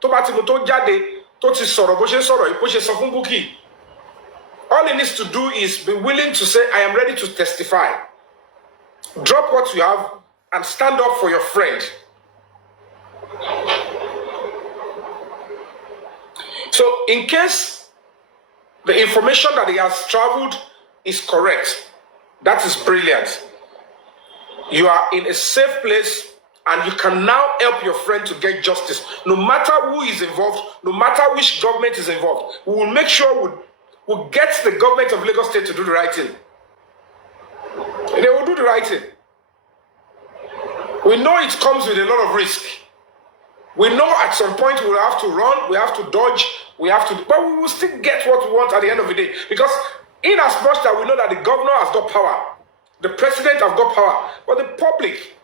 tó bá ti mú tó jáde tó ti sọ̀rọ̀ bó ṣe sọ̀rọ̀ bó ṣe sọ fún Bukky. All he needs to do is be willing to say, I am ready to testify. Drop what you have and stand up for your friend. So in case the information that he has traveled is correct, that is brilliant. You are in a safe place and you can now help your friend to get justice. No matter who is involved, no matter which government is involved, we will make sure we'll get the government of Lagos State to do the right thing. And they will do the right thing. We know it comes with a lot of risk. We know at some point we'll have to run, we have to dodge, but we will still get what we want at the end of the day. Because in as much that we know that the governor has got power, the president has got power, but the public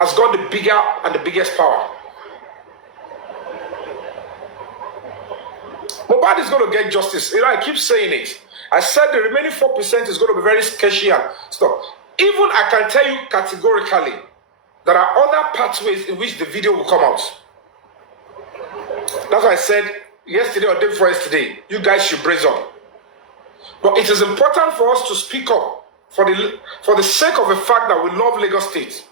has got the bigger and the biggest power. Mohbad is going to get justice. I keep saying it. I said the remaining 4% is going to be very sketchy and stuff. Even I can tell you categorically, there are other pathways in which the video will come out. That's why I said yesterday or day before yesterday, you guys should brace up. But it is important for us to speak up for the sake of the fact that we love Lagos State.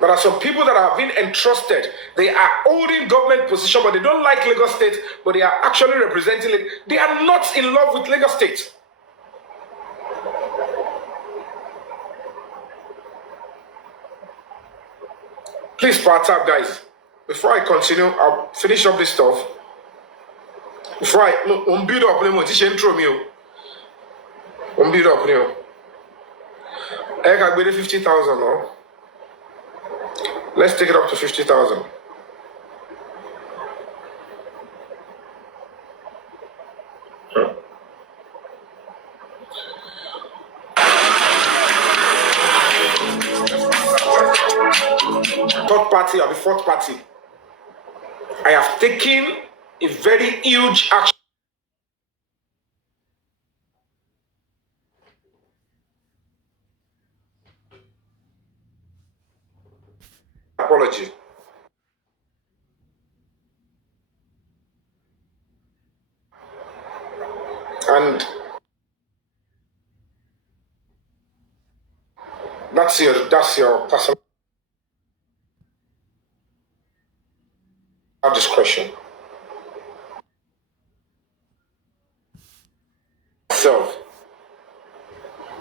There are some people that have been entrusted. They are holding government position, but they don't like Lagos State, but they are actually representing it. They are not in love with Lagos State. Please part up, guys. Before I continue, I'll finish up this stuff. Before I build up, build up, I got 50,000 now. Let's take it up to 50,000. Third party or the fourth party. I have taken a very huge action. Apology. And that's your personal discretion. So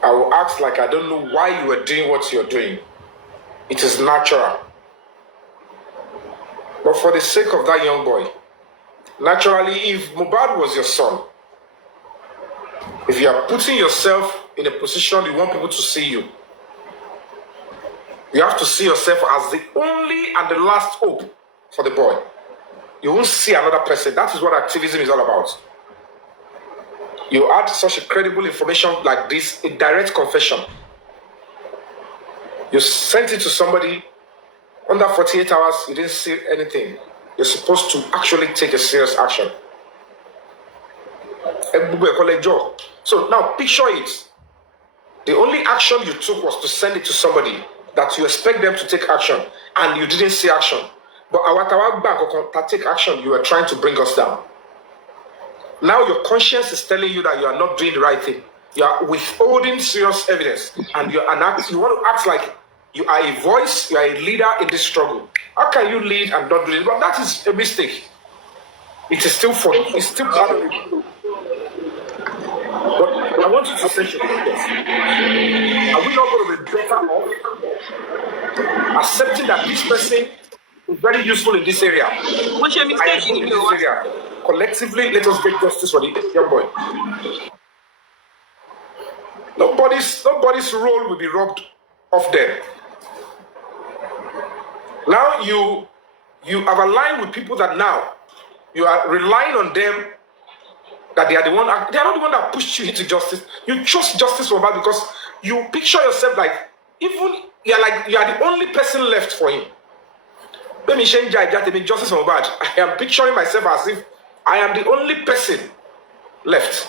I will act like I don't know why you are doing what you're doing. It is natural. But for the sake of that young boy, naturally, if Mohbad was your son, if you are putting yourself in a position you want people to see you, you have to see yourself as the only and the last hope for the boy. You won't see another person. That is what activism is all about. You add such a credible information like this, a direct confession. You sent it to somebody, under 48 hours, you didn't see anything. You're supposed to actually take a serious action. So now picture it. The only action you took was to send it to somebody that you expect them to take action, and you didn't see action. But our bank take action, you are trying to bring us down. Now your conscience is telling you that you are not doing the right thing. You are withholding serious evidence, and you want to act like you are a voice, you are a leader in this struggle. How can you lead and not do it? But that is a mistake. It is still for it's still part of it. But I want you to say your yes. Are we not going to be better off accepting that this person is very useful in this area? What's your mistake in this area? Collectively, let us get justice for the young boy. Nobody's role will be robbed of them. Now you have aligned with people that now you are relying on them, that they are not the one that pushed you into justice. You chose justice for that because you picture yourself like you are the only person left for him. Let me change justice for bad. I am picturing myself as if I am the only person left.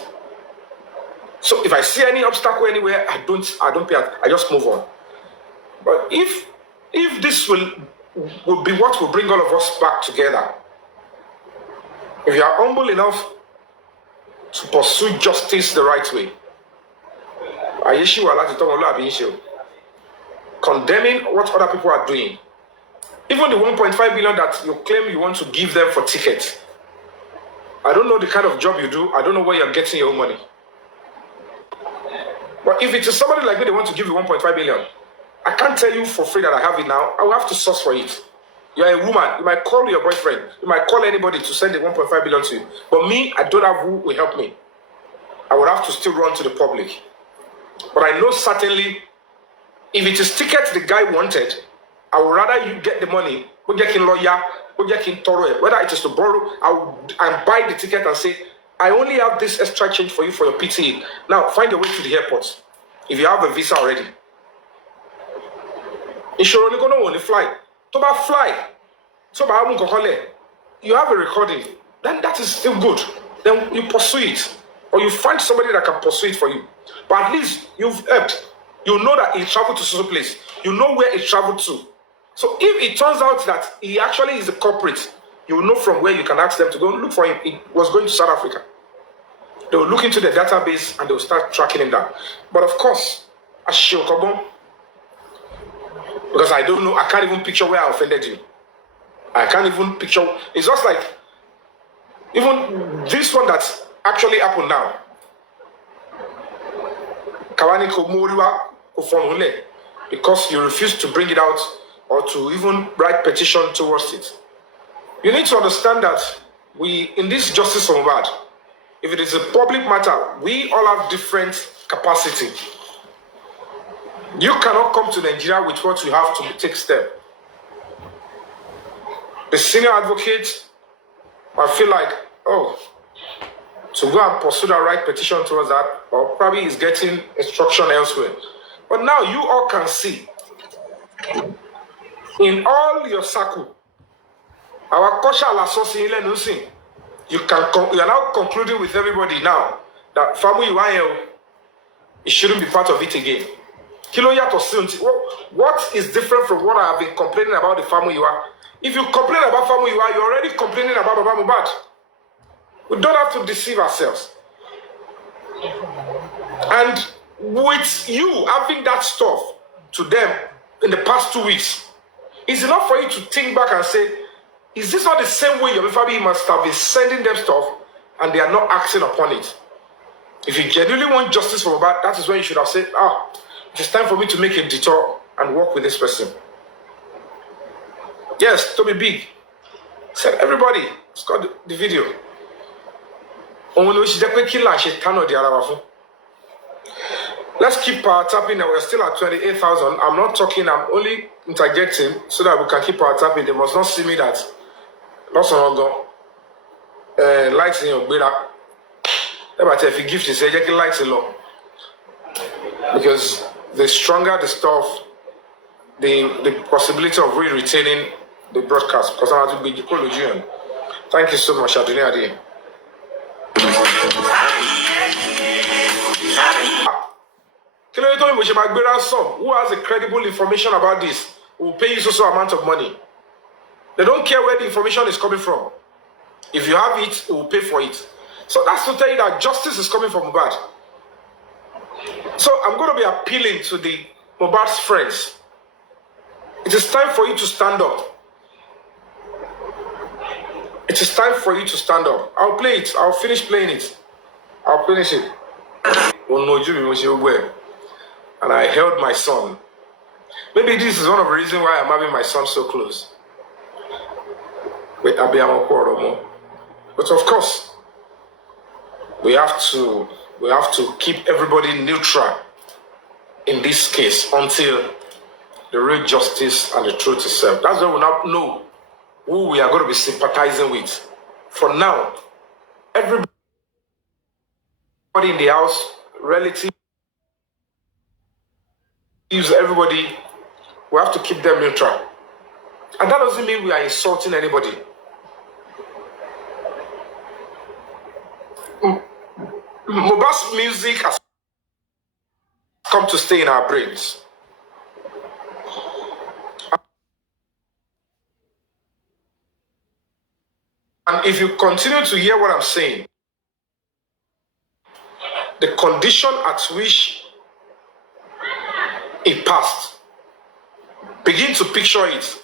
So if I see any obstacle anywhere, I don't pay attention. I just move on. But if this will be what will bring all of us back together, If you are humble enough to pursue justice the right way, condemning what other people are doing, even the 1.5 billion that you claim you want to give them for tickets. I don't know the kind of job you do. I don't know where you're getting your own money. But if it is somebody like me, they want to give you 1.5 billion, I can't tell you for free that I have it now. I will have to source for it. You are a woman. You might call your boyfriend. You might call anybody to send the 1.5 billion to you. But me, I don't have who will help me. I would have to still run to the public. But I know certainly, if it is tickets the guy wanted, I would rather you get the money, whether it is to borrow, and buy the ticket and say, I only have this extra change for you for your PTE. Now, find your way to the airport. If you have a visa already. Insurance only going to fly. To fly. You have a recording. Then that is still good. Then you pursue it. Or you find somebody that can pursue it for you. But at least you've helped. You know that he traveled to some place. You know where he traveled to. So if it turns out that he actually is a culprit, you will know from where you can ask them to go and look for him. He was going to South Africa. They will look into the database and they will start tracking him down. But of course, because I don't know, I can't even picture where I offended you. I can't even picture. It's just like, even this one that's actually happened now. Because you refuse to bring it out or to even write petition towards it. You need to understand that we, in this justice from bad, if it is a public matter, we all have different capacity. You cannot come to Nigeria with what you have to take step. The senior advocate, I feel like, to go and pursue that right petition towards that, or probably is getting instruction elsewhere. But now you all can see, in all your circle, our cultural association, you are now concluding with everybody now that family it shouldn't be part of it again. What is different from what I have been complaining about the family you are? If you complain about family you are, you're already complaining about Baba Mubad. We don't have to deceive ourselves. And with you having that stuff to them in the past 2 weeks, it's enough for you to think back and say, is this not the same way your family must have been sending them stuff and they are not acting upon it? If you genuinely want justice for Baba, that is when you should have said, it is time for me to make a detour and work with this person. Yes, Toby Big said, everybody, it's got the video. Let's keep tapping. We're still at 28,000. I'm not talking, I'm only interjecting so that we can keep tapping. They must not see me that lots of likes in your beta. But if you give this, you get likes a lot. Because the stronger the stuff, the possibility of retaining the broadcast. Because I'm going to be June. Thank you so much, Adrian. Who has a credible information about this will pay you so amount of money. They don't care where the information is coming from. If you have it, we will pay for it. So that's to tell you that justice is coming from Mohbad. So I'm going to be appealing to the Mohbad's friends. It is time for you to stand up. It is time for you to stand up. I'll play it. I'll finish playing it. I'll finish it. And I held my son. Maybe this is one of the reasons why I'm having my son so close. But of course, we have to keep everybody neutral in this case until the real justice and the truth is served. That's why we now know who we are going to be sympathizing with. For now, everybody in the house, relatives, everybody, we have to keep them neutral. And that doesn't mean we are insulting anybody. Mohbad's music has come to stay in our brains. And if you continue to hear what I'm saying, the condition at which it passed, begin to picture it.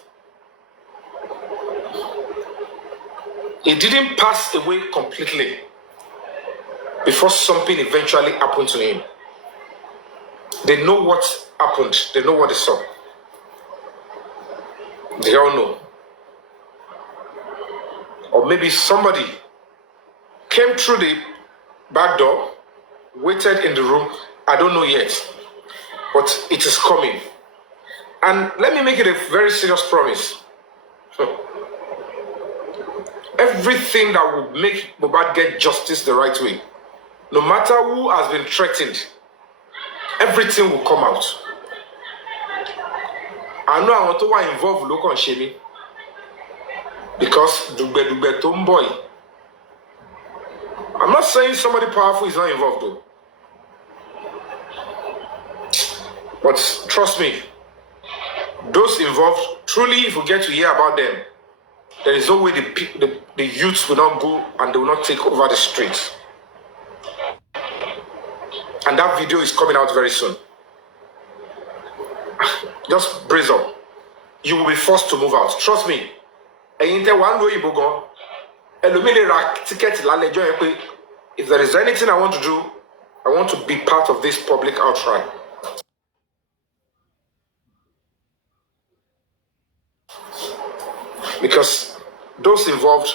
It didn't pass away completely before something eventually happened to him. They know what happened. They know what they saw. They all know. Or maybe somebody came through the back door, waited in the room. I don't know yet. But it is coming. And let me make it a very serious promise. Everything that will make Mohbad get justice the right way, no matter who has been threatened, everything will come out. I know I want to involve local and Shemi because Dugbe Tomboy. I'm not saying somebody powerful is not involved though. But trust me, those involved, truly, if we get to hear about them, there is no way the youths will not go and they will not take over the streets. And that video is coming out very soon. Just brace up. You will be forced to move out. Trust me. If there is anything I want to do, I want to be part of this public outcry. Because those involved,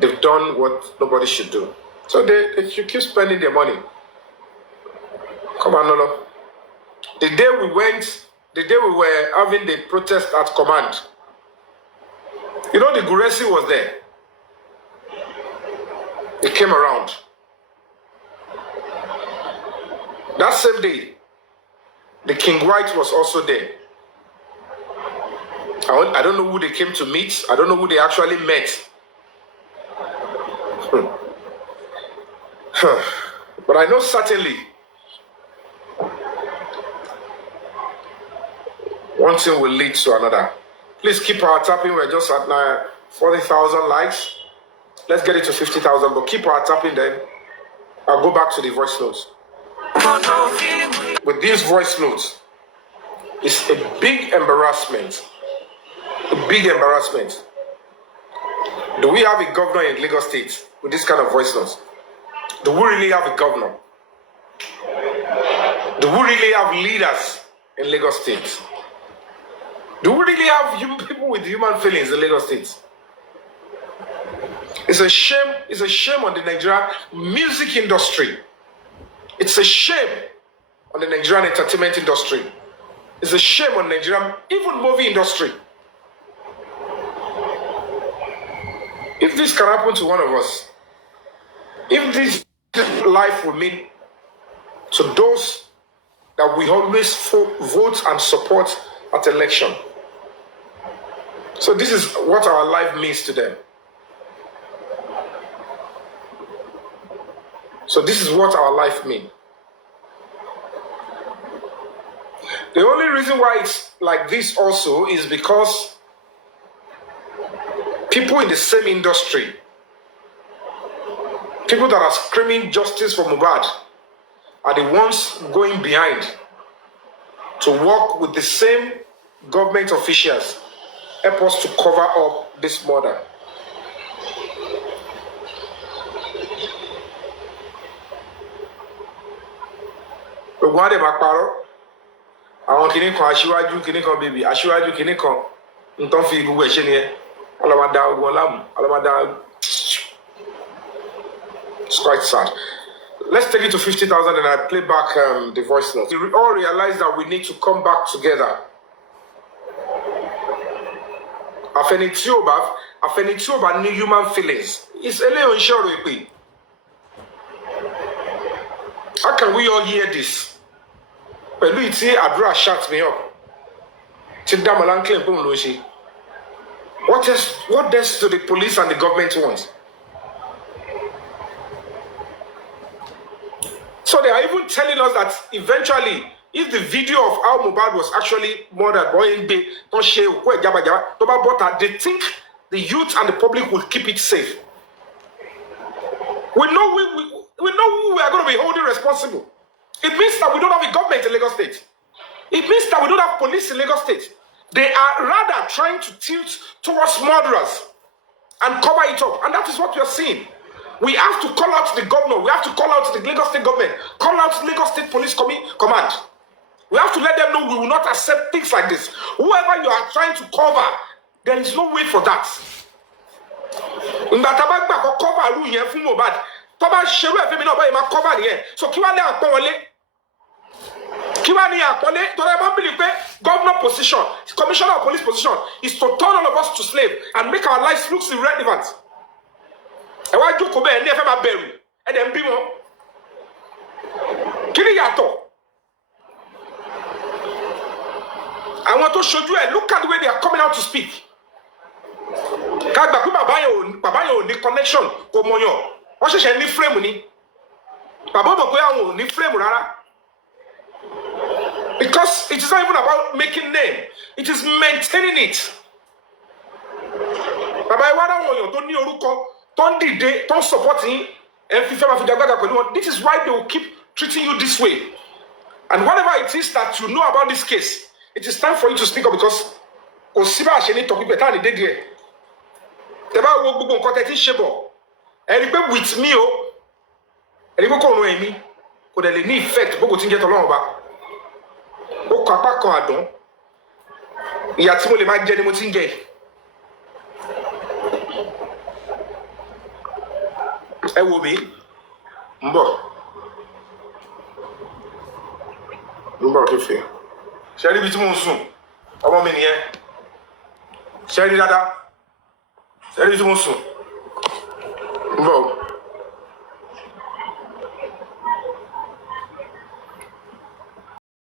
they've done what nobody should do. So they should keep spending their money. Come on, Lolo. The day we were having the protest at command, you know, the Guresi was there. They came around. That same day, the King White was also there. I don't know who they came to meet. I don't know who they actually met. But I know certainly one thing will lead to another. Please keep our tapping. We're just at 40,000 likes. Let's get it to 50,000, but keep our tapping then. I'll go back to the voice notes. With these voice notes, it's a big embarrassment. A big embarrassment. Do we have a governor in Lagos State with this kind of voice notes? Do we really have a governor? Do we really have leaders in Lagos State? Do we really have people with human feelings in Lagos State? It's a shame. It's a shame on the Nigerian music industry. It's a shame on the Nigerian entertainment industry. It's a shame on Nigerian, even movie industry. If this can happen to one of us, if this life will mean to those that we always vote and support at election. So this is what our life means to them. So this is what our life means. The only reason why it's like this also is because people in the same industry, people that are screaming justice for Mohbad, are the ones going behind to work with the same government officials, help us to cover up this murder. Àwọn kìíní kan aṣíwájú kìíní kan bèbí aṣíwájú kìíní kan nǹkan fi gbogbo ẹ̀ṣẹ̀ nìyẹn ọlọ́mọdá ogun ọlámù ọlọ́mọdá. It's quite sad. Let's take it to 50,000 and I play back the voice note. We all realize that we need to come back together. Afenitioba ní human feelings. It's elejo ìṣòro ìpè. How can we all hear this? Pẹ̀lú ìtí àdúrà shut me up. Tí Dàmọ́lá ń claim pé òun ló ṣe. What else do the police and the government want? So they are even telling us that eventually if the video of how Mohbad was actually murdered, they think the youth and the public will keep it safe. We know we know who we are going to be holding responsible. It means that we don't have a government in Lagos State. It means that we don't have police in Lagos State. They are rather trying to tilt towards murderers and cover it up. And that is what we are seeing. We have to call out the governor. We have to call out the Lagos State government. Call out the Lagos State Police Command. We have to let them know we will not accept things like this. Whoever you are trying to cover, there is no way for that. So governor position, commissioner of police position is to turn all of us to slave and make our lives look irrelevant. And why do you come and never bury and then be more? I want to show you and look at the way they are coming out to speak. Baba ní connection kò mọ̀yàn wọ́n ṣẹ̀ṣẹ̀ ní frame ni bàbá mọ̀ pé àwọn ò ní frame rárá. Because it is not even about making name, it is maintaining it. Bàbá ìwà àwọn èèyàn tó ní orúkọ tó ń dìde tó ń support yín ẹ̀ fi fẹ́ máa fi jàgbága pẹ̀lú wọn. This is why they will keep treating you this way. And whatever it is that you know about this case, it is time for you to speak up because Osiba Asheni talk people tell the day there. Tẹ́bá wo gbogbo nǹkan tẹ́ ti ṣe bọ̀ ẹni pé with me o ẹni pé kò rún ẹ̀mí kò dẹ̀ lè ní effect gbogbo tí ń jẹ́ tọ́lọ́run ọba ó kọ apá kan àdán ìyà tí mo lè máa jẹ ni mo ti ń jẹ ẹ wò mí ń bọ̀ tó fi ṣe rí ibi tí mo ń sùn ọmọ mi nìyẹn ṣe rí dáadáa ṣe rí ibi tí mo ń sùn ń bọ̀.